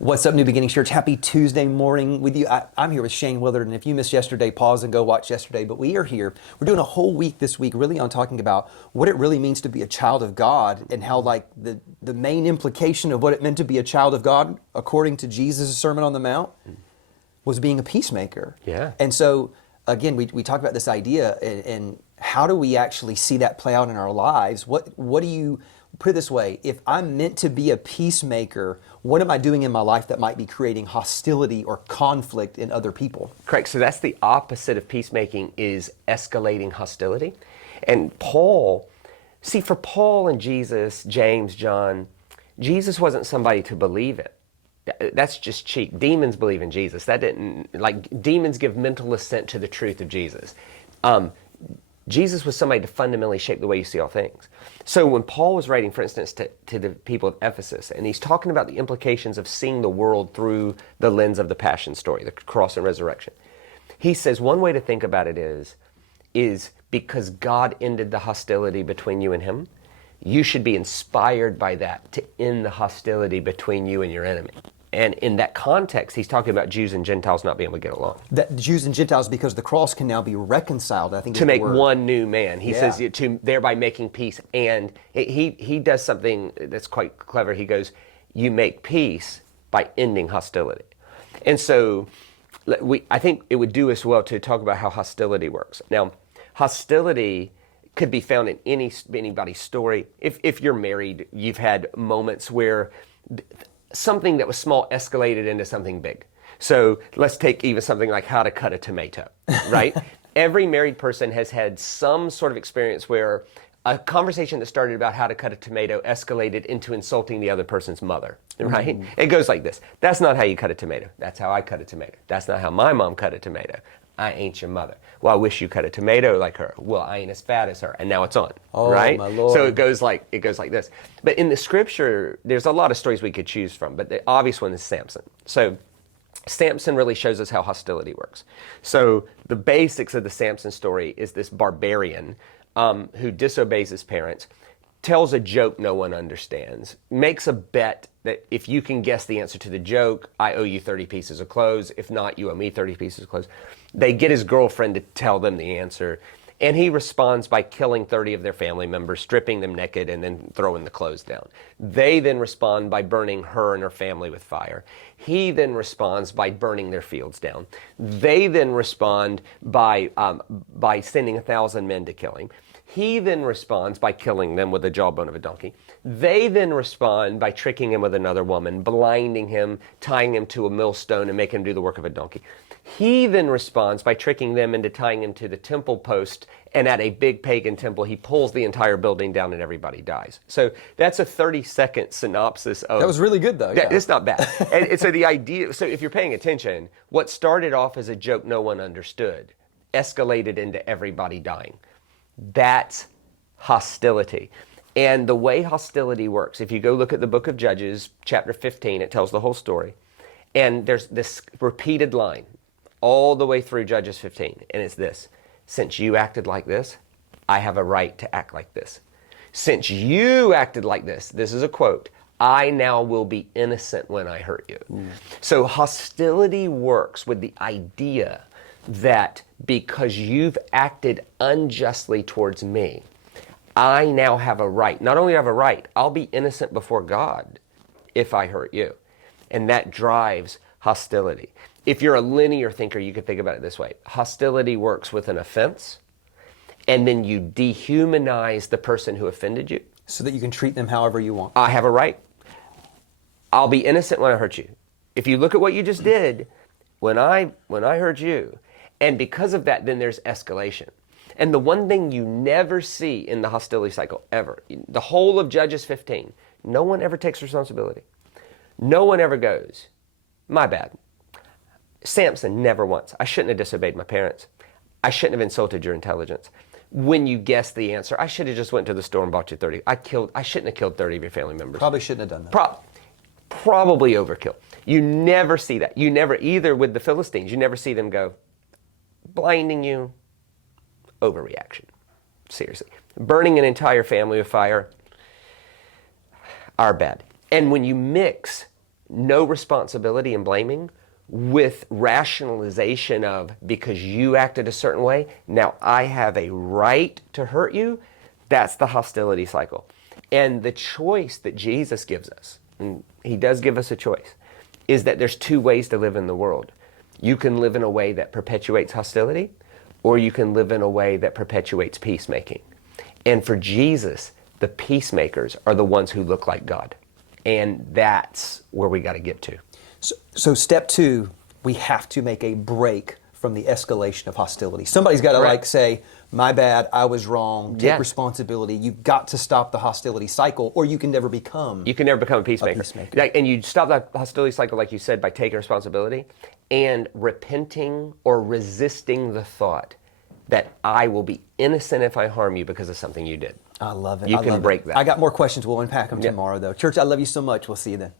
What's up, New Beginnings Church? Happy Tuesday morning with you. I'm here with Shane Willard, and if you missed yesterday, pause and go watch yesterday. But we are here. We're doing a whole week this week really on talking about what it really means to be a child of God and how like the main implication of what it meant to be a child of God, according to Jesus' Sermon on the Mount, was being a peacemaker. Yeah. And so, again, we talk about this idea and how do we actually see that play out in our lives? What do you... Put it this way, if I'm meant to be a peacemaker, what am I doing in my life that might be creating hostility or conflict in other people? Correct. So that's the opposite of peacemaking, is escalating hostility. And Paul, see, for Paul and Jesus, James, John, Jesus wasn't somebody to believe it. That's just cheap. Demons believe in Jesus. Demons give mental assent to the truth of Jesus. Jesus was somebody to fundamentally shape the way you see all things. So when Paul was writing, for instance, to the people of Ephesus, and he's talking about the implications of seeing the world through the lens of the passion story, the cross and resurrection, he says one way to think about it is because God ended the hostility between you and him, you should be inspired by that to end the hostility between you and your enemy. And in that context, he's talking about Jews and Gentiles not being able to get along. That Jews and Gentiles, because the cross can now be reconciled, I think. To make one new man. He says, to thereby making peace. And he does something that's quite clever. He goes, you make peace by ending hostility. And so I think it would do us well to talk about how hostility works. Now, hostility could be found in anybody's story. If you're married, you've had moments where something that was small escalated into something big. So let's take even something like how to cut a tomato, right? Every married person has had some sort of experience where a conversation that started about how to cut a tomato escalated into insulting the other person's mother, right? It goes like this. That's not how you cut a tomato. That's how I cut a tomato. That's not how my mom cut a tomato. I ain't your mother. Well, I wish you cut a tomato like her. Well, I ain't as fat as her. And now it's on, right? My Lord. So it goes like this. But in the scripture, there's a lot of stories we could choose from, but the obvious one is Samson. So Samson really shows us how hostility works. So the basics of the Samson story is this barbarian who disobeys his parents, tells a joke no one understands, makes a bet that if you can guess the answer to the joke, I owe you 30 pieces of clothes. If not, you owe me 30 pieces of clothes. They get his girlfriend to tell them the answer, and he responds by killing 30 of their family members, stripping them naked, and then throwing the clothes down. They then respond by burning her and her family with fire. He then responds by burning their fields down. They then respond by sending 1,000 men to kill him. He then responds by killing them with the jawbone of a donkey. They then respond by tricking him with another woman, blinding him, tying him to a millstone, and making him do the work of a donkey. He then responds by tricking them into tying him to the temple post, and at a big pagan temple, he pulls the entire building down and everybody dies. So that's a 30-second synopsis of... That was really good, though. Yeah. It's not bad. And so the idea... So if you're paying attention, what started off as a joke no one understood escalated into everybody dying. That's hostility. And the way hostility works, if you go look at the book of Judges, chapter 15, it tells the whole story. And there's this repeated line all the way through Judges 15. And it's this: since you acted like this, I have a right to act like this. Since you acted like this is a quote, I now will be innocent when I hurt you. So hostility works with the idea that because you've acted unjustly towards me, I now have a right. Not only have a right, I'll be innocent before God if I hurt you. And that drives hostility. If you're a linear thinker, you could think about it this way. Hostility works with an offense, and then you dehumanize the person who offended you. So that you can treat them however you want. I have a right. I'll be innocent when I hurt you. If you look at what you just did, when I hurt you, and because of that, then there's escalation. And the one thing you never see in the hostility cycle, ever, the whole of Judges 15, no one ever takes responsibility. No one ever goes, my bad. Samson never once. I shouldn't have disobeyed my parents. I shouldn't have insulted your intelligence. When you guessed the answer, I should have just went to the store and bought you 30. I shouldn't have killed 30 of your family members. Probably shouldn't have done that. Probably overkill. You never see that. You never, either with the Philistines, you never see them go, blinding you, overreaction. Seriously. Burning an entire family with fire, are bad. And when you mix no responsibility and blaming with rationalization of, because you acted a certain way, now I have a right to hurt you. That's the hostility cycle. And the choice that Jesus gives us, and he does give us a choice, is that there's two ways to live in the world. You can live in a way that perpetuates hostility, or you can live in a way that perpetuates peacemaking. And for Jesus, the peacemakers are the ones who look like God. And that's where we got to get to. So step 2, we have to make a break from the escalation of hostility. Somebody's got to Correct. say, my bad, I was wrong, take Yeah. responsibility. You've got to stop the hostility cycle, or you can never become. You can never become a peacemaker. And you stop that hostility cycle, like you said, by taking responsibility and repenting or resisting the thought that I will be innocent if I harm you because of something you did. I love it. You I can love break it. that. I got more questions. We'll unpack them Yeah. tomorrow, though. Church, I love you so much. We'll see you then.